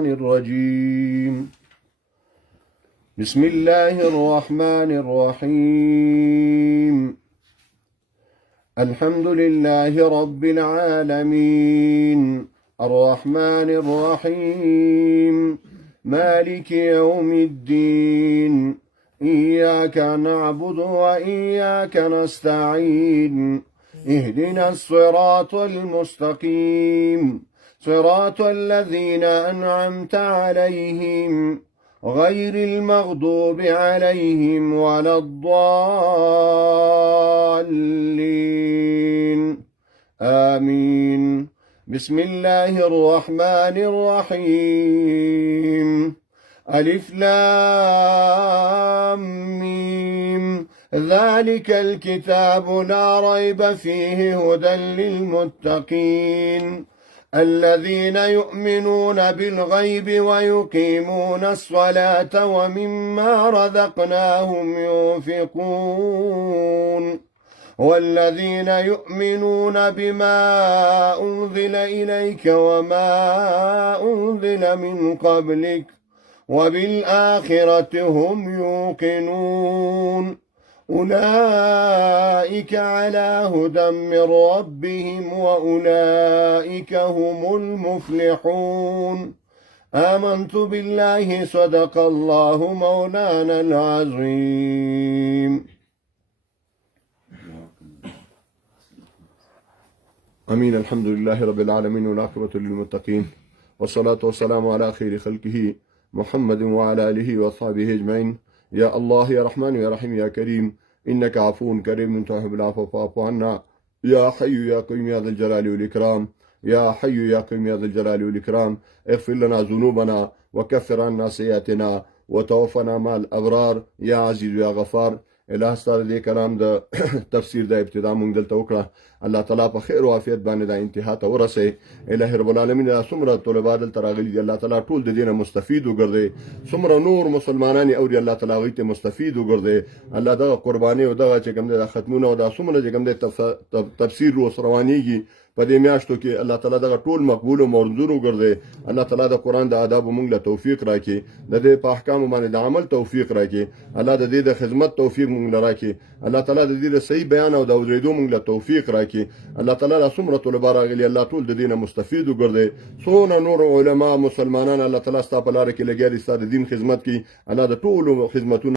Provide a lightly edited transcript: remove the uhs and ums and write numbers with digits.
الشيطان الرجيم. بسم الله الرحمن الرحيم. الحمد لله رب العالمين الرحمن الرحيم مالك يوم الدين إياك نعبد وإياك نستعين اهدنا الصراط المستقيم صراط الذين أنعمت عليهم غير المغضوب عليهم ولا الضالين آمين. بسم الله الرحمن الرحيم. ألف لام ميم ذلك الكتاب لا ريب فيه هدى للمتقين الذين يؤمنون بالغيب ويقيمون الصلاة ومما رزقناهم ينفقون والذين يؤمنون بما أنزل إليك وما أنزل من قبلك وبالآخرة هم يوقنون أولئك على هدى من ربهم وأولئك هم المفلحون. آمنت بالله صدق الله مولانا العظيم. أمين. الحمد لله رب العالمين والعاقبة للمتقين والصلاة والسلام على خير خلقه محمد وعلى آله وأصحابه أجمعين. يا الله يا رحمن يا رحيم يا كريم إنك عفو كريم تحب العفو فاعف عنا. يا حي يا قيوم يا ذا الجلال والإكرام. يا حي يا قيوم يا ذا الجلال والإكرام اغفر لنا ذنوبنا وكفر عنا سيئاتنا وتوفنا مع الأبرار يا عزيز يا غفار. الہ ستاسو دې کلام د تفسیر د ابتدا مونږ دلته وکړه. الله تعالی په خیر او عافیت باندې د انتها ته ورسې. الہ رب العالمین څومره طلبه دلته راغلي دي الله تعالی ټول د دې نه مستفید وګرځي. څومره نور مسلمانان اوري الله تعالی هغوی ته مستفید وګرځي. الله دغه قرباني او دغه چې کوم د ختمونه او د څومره چې کوم د تفسیر اوس روانېږي په دې میاشتو کې الله تعالی دغه ټول مقبول او منظور وګرځي. الله تعالی د قرآن د آداب مونږ له توفیق راکړي، د دې په احکامو باندې د عمل توفیق راکړي. الله د دې د خدمت توفیق مونږ له راکړي. الله تعالی د دې د صحیح بیان او د اورېدو مونږ له توفیق راکړي. الله تعالی له څومره طلبه راغلي الله ټول د دې نه مستفید وګرځي. څونه نور علما مسلمانان الله تعالی ستا په لاره کې لګیا دي ستا د دین خدمت کوي. الله د ټولو خدمتونو